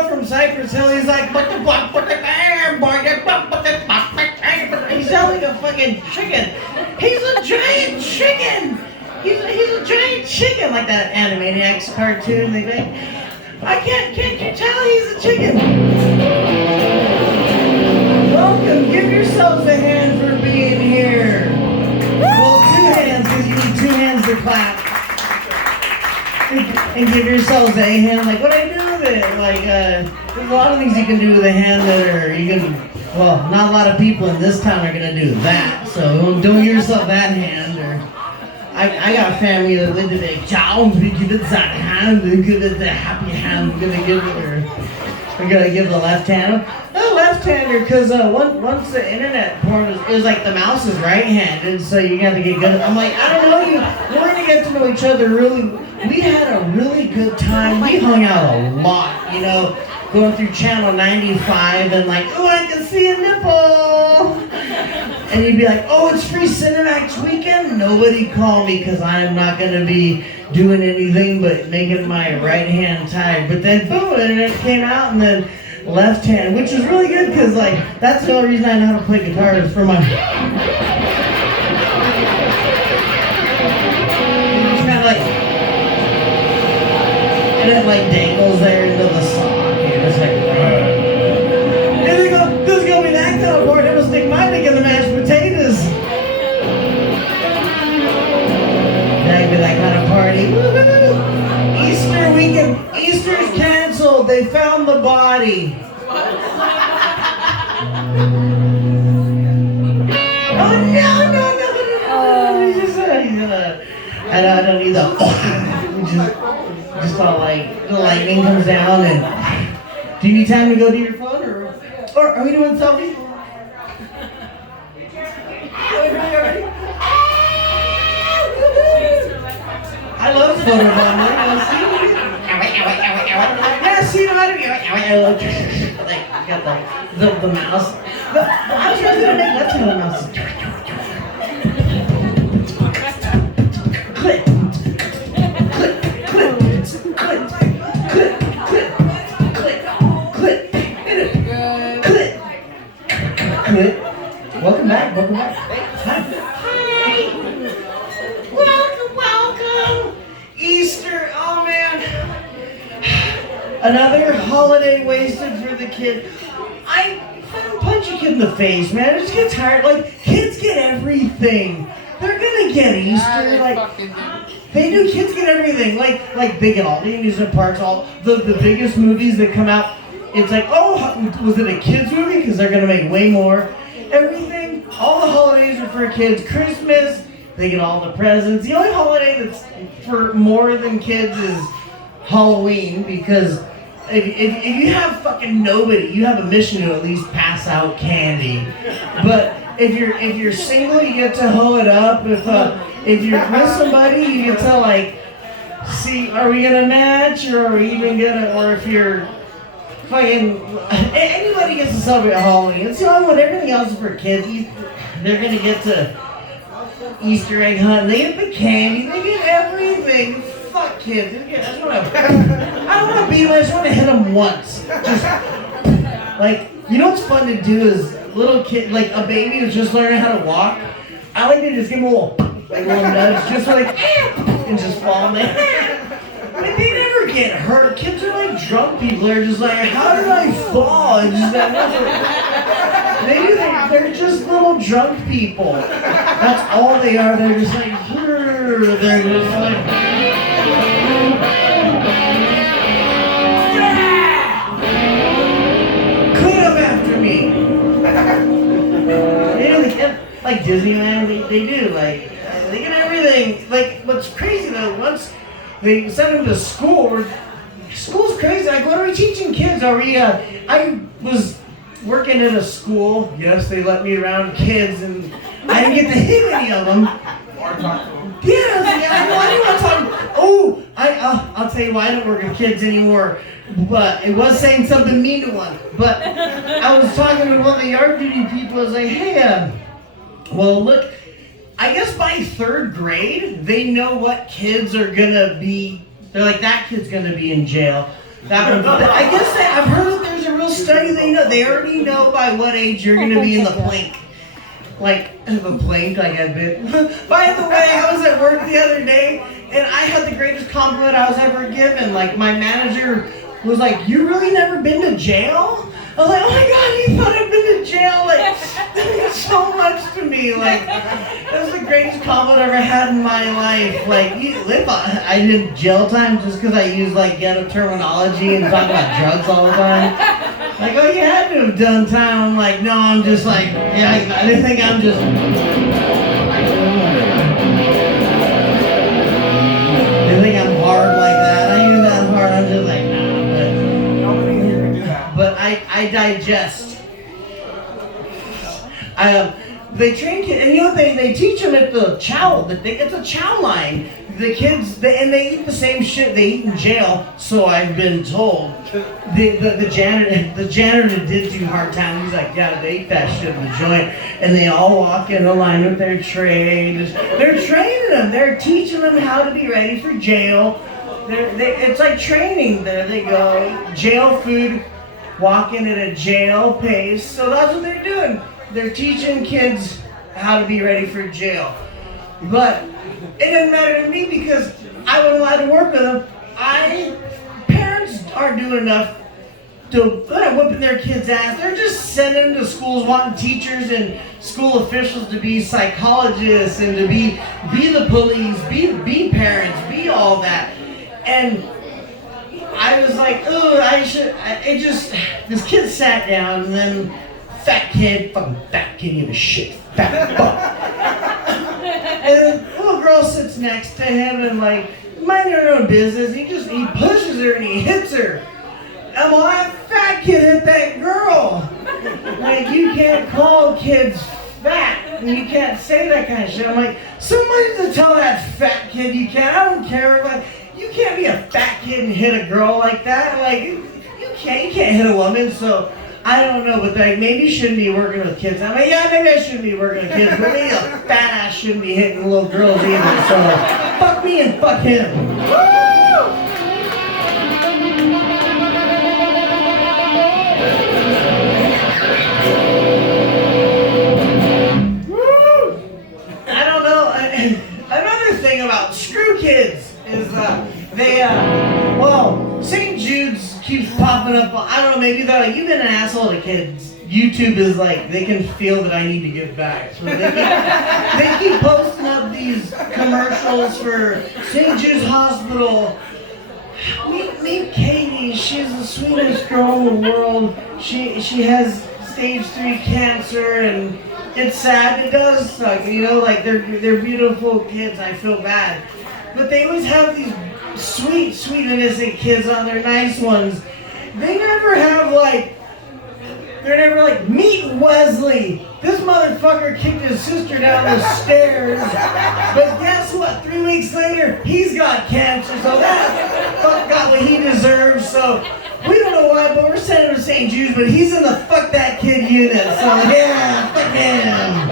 bro from Cypress Hill, he's like, he's selling a fucking chicken. He's a giant chicken. He's a giant chicken, like that Animaniacs cartoon. They think, can't you tell he's a chicken? Welcome, give yourselves a hand for being here. Well, 2 hands, because you need 2 hands to clap. And give yourselves a hand, like what I do with it. Like, there's a lot of things you can do with a hand not a lot of people in this town are gonna do that. So don't give yourself that hand. Or I got family that live in a town. We give it that hand. We give it the happy hand. We're gonna give the left hand. The left-hander, because once the internet porn it was like the mouse is right-handed, so you got to get good. I'm like, I don't know you. We're gonna get to know each other really. We had a really good time. We hung out a lot, going through channel 95 and like, oh, I can see a nipple. And you'd be like, oh, it's free Cinemax weekend? Nobody call me because I'm not going to be doing anything but making my right hand tired. But then, boom, and it came out, and then left hand, which is really good because, like, that's the only reason I know how to play guitar is for my... You just kind of like... And it, like, dangles there into the sock. You're just like... And they go, who's going to be that kind of board? I'm going to stick my dick in the mashed potatoes. That'd be that kind of party. Woo-hoo! Easter weekend. Easter's canceled. They found the body. Oh, no. I don't need the... Just all like, the lightning comes down and... Do you need time to go to your phone or are we doing selfies? I love photobombing. Yeah, see, like, got the mouse. I was really gonna make that kind of mouse. Click. Welcome back. Hi. Welcome. Easter, oh man. Another holiday wasted for the kid. I punch a kid in the face, man. I just get tired. Like, kids get everything. They're gonna get Easter. Like, they do. Kids get everything. Like they get all the amusement parks, all the biggest movies that come out. It's like, oh, was it a kids movie? Because they're gonna make way more. Everything, all the holidays are for kids. Christmas, they get all the presents. The only holiday that's for more than kids is Halloween, because if you have fucking nobody, you have a mission to at least pass out candy. But if you're single, you get to hoe it up. If you're with somebody, you get to like see, are we gonna match, or are we even gonna, or if you're fucking, anybody gets to celebrate Halloween. It's the only one. Everything else is for kids. They're gonna get to Easter egg hunt. They get the candy. They get everything. Fuck kids. I don't want to beat them. I just want to hit them once. Just like, you know what's fun to do is little kid, like a baby who's just learning how to walk. I like to just give them a little nudge, just like, and just fall in there. Like, they never get hurt. Kids are like drunk people. They're just like, how did I fall? It's just they're just little drunk people. That's all they are. They're just like, they're just like, clean up after me. They get, like Disneyland, they do. Like, they get everything. Like, what's crazy though, once they send them to school. School's crazy. Like, what are we teaching kids? Are we, I was working at a school. Yes, they let me around kids, and I didn't get to hit any of them. Or talk to them. Yeah, I didn't want to talk. Oh, I'll tell you why I don't work with kids anymore. But it was saying something mean to one. But I was talking to one of the yard duty people. I was like, hey, well, look, I guess by 3rd grade, they know what kids are gonna be. They're like, that kid's gonna be in jail. I guess I've heard they already know by what age you're gonna be in the plank. Like the plank, like I've been. By the way, I was at work the other day, and I had the greatest compliment I was ever given. Like my manager was like, "You really never been to jail?" I was like, "Oh my God, you thought I'd been to jail?" Like that means so much to me. Like that was the greatest compliment I ever had in my life. Like I did jail time just because I use like ghetto terminology and talk about drugs all the time. Like, oh, you had to have done time. I'm like, no, I'm just like, yeah, I didn't think I'm just. They think I'm hard like that. I ain't that hard. I'm just like, nah. Nobody here can do that. But I digest. They train kids, and you know they teach them at the chow. It's a chow line. The kids, they eat the same shit they eat in jail. So I've been told. The janitor did do hard time. He's like, yeah, they eat that shit in the joint, and they all walk in a line with their tray. They're training them. They're teaching them how to be ready for jail. It's like training. There they go. Jail food, walking at a jail pace. So that's what they're doing. They're teaching kids how to be ready for jail. But it didn't matter to me because I wasn't allowed to work with them. Parents aren't doing enough to whipping their kids' ass. They're just sending them to schools wanting teachers and school officials to be psychologists and to be the police, be parents, be all that. And I was like, oh, this kid sat down and then fucking fat kid, give a shit, fat fuck. And the little girl sits next to him and like, mind her own business. He pushes her and he hits her. I'm like, that fat kid hit that girl. Like, you can't call kids fat. And you can't say that kind of shit. I'm like, somebody to tell that fat kid you can't. I don't care. Like, you can't be a fat kid and hit a girl like that. Like, you can't hit a woman. So I don't know, but like maybe you shouldn't be working with kids. I'm like, yeah, maybe I shouldn't be working with kids, but maybe a fat ass shouldn't be hitting little girls either. So fuck me and fuck him. Woo! I don't know. Another thing about screw kids is St. Jude's keeps popping up. I don't know, maybe they're like, you've been an asshole to kids. YouTube is like, they can feel that I need to give back. So they keep posting up these commercials for St. Jude's Hospital. Meet Katie. She's the sweetest girl in the world. She has stage 3 cancer, and it's sad. It does suck, you know, like they're beautiful kids. I feel bad. But they always have these sweet, innocent kids on their nice ones. They're never like, meet Wesley. This motherfucker kicked his sister down the stairs. But guess what? 3 weeks later, he's got cancer. So that fuck got what he deserves. So we don't know why, but we're sending him to St. Jude's, but he's in the fuck that kid unit. So yeah, fuck him.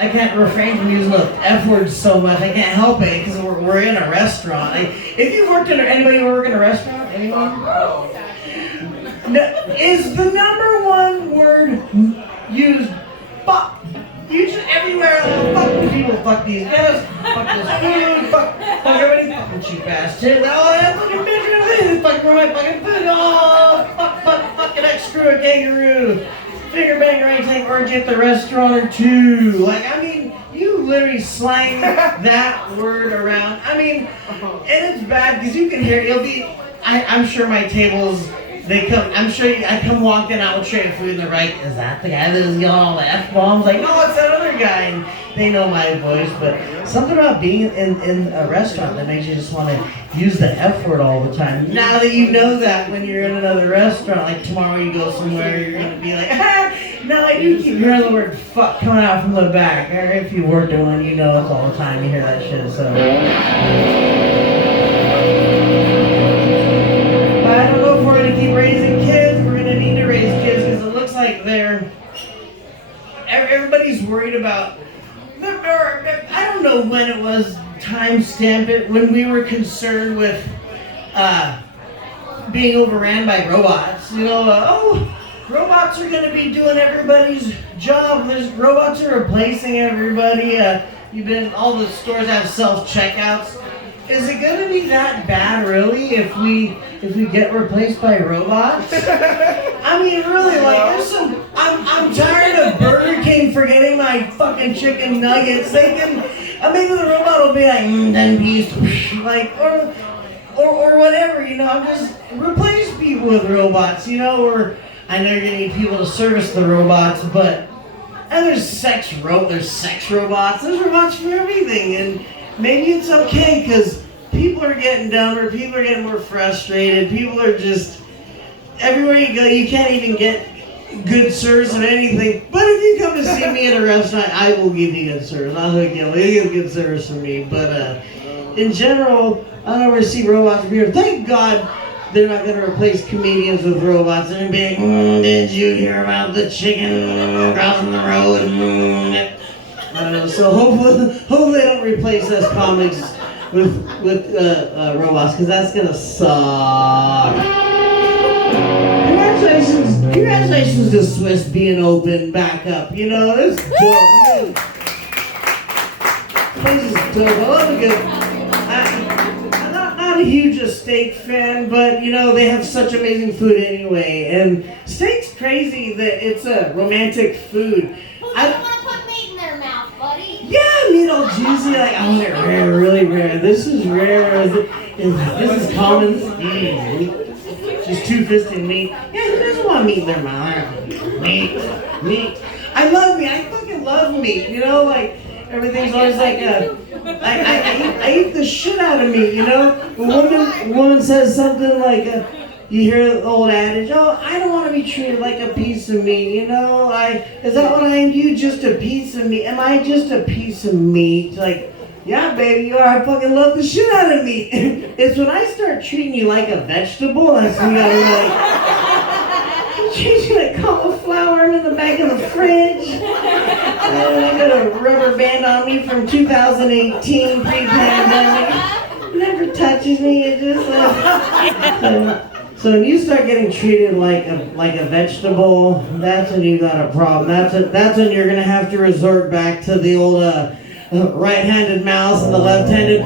I can't refrain from using the F word so much. I can't help it because we're in a restaurant. If you've worked anybody work in a restaurant? Anyone? Is the number one word used fuck? Used everywhere. Fuck people, fuck these guys, fuck this food, fuck everybody, fucking cheap ass too. Oh, that fucking bitch, fuck for my fucking food. Oh, fucking X, screw a kangaroo. Finger banger anything orgy at the restaurant or two. Like, I mean, you literally slang that word around. I mean, and it's bad because you can hear it. I'm sure my tables, I come walking out with tray of food and they're like, is that the guy that is yelling all the F-bombs? Like, no, it's that other guy. And they know my voice, but something about being in a restaurant that makes you just want to use the F word all the time. Now that you know that when you're in another restaurant, like tomorrow you go somewhere, you're going to be like, no, I do keep hearing the word fuck coming out from the back. Or if you work in one, you know it's all the time, you hear that shit, so. But I don't know if we're going to keep raising kids. We're going to need to raise kids because it looks like they're everybody's worried about. I don't know when it was. Timestamp it when we were concerned with being overran by robots. You know, robots are going to be doing everybody's job. Robots are replacing everybody. All the stores have self-checkouts. Is it going to be that bad, really, if we get replaced by robots? I mean, really, like, I'm tired of Burger King forgetting my fucking chicken nuggets. Maybe the robot will be like, 10 piece, like, or whatever, you know. I'm just replace people with robots, you know. Or I know you're gonna need people to service the robots, but there's sex robots. There's robots for everything, and maybe it's okay because people are getting dumber. People are getting more frustrated. People are just everywhere you go. You can't even get good service of anything. But if you come to see me at a restaurant, I will give you good service. I'll hook you up. You'll get good service from me. But in general, I don't ever see robots here. Thank God they're not going to replace comedians with robots. They're being, did you hear about the chicken crossing the road? So hopefully they don't replace us comics with robots, because that's going to suck. Congratulations to Swiss being open back up. You know, it's dope. Place is dope. I love a good. I'm not a huge steak fan, but you know they have such amazing food anyway. And steak's crazy that it's a romantic food. I don't want to put meat in their mouth, buddy. Yeah, meat all juicy. Like I want it rare, really rare. This is rare. This is common. Just two-fisted meat. Yeah, who doesn't want meat in their mouth? Meat. I love meat. I fucking love meat. You know, like everything's always like I eat the shit out of meat. You know, a woman says something like you hear the old adage, oh, I don't want to be treated like a piece of meat. You know, is that what I am? You just a piece of meat? Am I just a piece of meat? Like. Yeah, baby, you are. I fucking love the shit out of meat. It's when I start treating you like a vegetable, that's when I'm like, treat you like cauliflower in the back of the fridge. And I got a rubber band on me from 2018, pre-pandemic. Never touches me. It just so when you start getting treated like a vegetable, that's when you got a problem. That's when you're gonna have to resort back to the old right-handed mouse and the left-handed